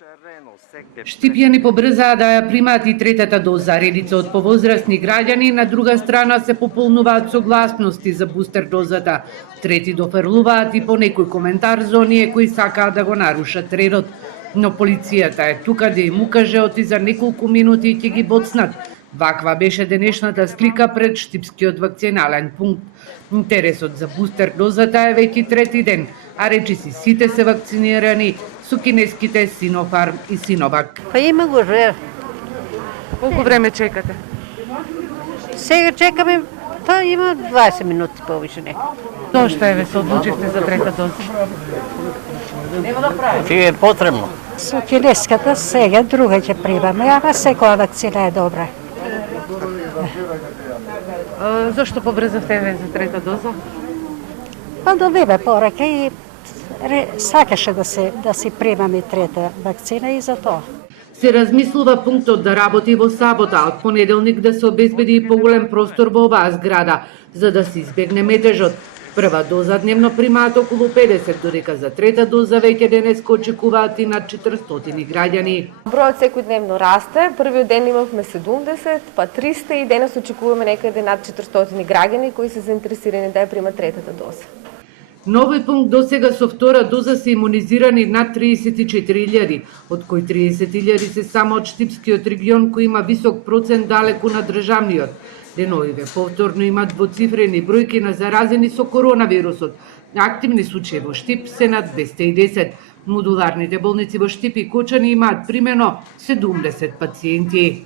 Штипјани побрзаа да ја примаат и третата доза. Редица од повозрастни граѓани на друга страна се пополнуваат согласности за бустер дозата. Трети дофрлуваат и по некој коментар за оние кои сакаат да го нарушат редот. Но полицијата е тука да им укаже оти за неколку минути и ќе ги боцнат. Ваква беше денешната слика пред Штипскиот вакцинален пункт. Интересот за бустер дозата е веќе трети ден, а речиси сите се вакцинирани со кинеските Синофарм и Синовак. Па има го же. Колку време чекате? Сега чекаме, па има 20 минути повише не. Зошто еве се одлучивте за трета доза? Ти е потребно. Со кинеската сега друга ќе примаме, ама секоја вакцина е добра. Зошто побрзавте еве за трета доза? Па добиве порака и сакаше да си примаме трета вакцина и за тоа. Се размислува пунктот да работи во сабота, од понеделник да се обезбеди и поголем простор во оваа зграда, за да се избегне метежот. Прва доза дневно примаат околу 50, додека за трета доза веќе денеска очекуваат и над 400 граѓани. Бројот секојдневно расте. Првиот ден имавме 70, па 300 и денес очекуваме некаде над 400 граѓани кои се заинтересирани да ја примат третата доза. На овој пункт досега со втора доза се имунизирани над 34.000, од кои 30.000 се само од Штипскиот регион кој има висок процент далеку на државниот. Деновиве повторно има двоцифрени бројки на заразени со коронавирусот. Активни случаи во Штип се над 210. Модуларните болници во Штип и Кочани имаат примено 70 пациенти.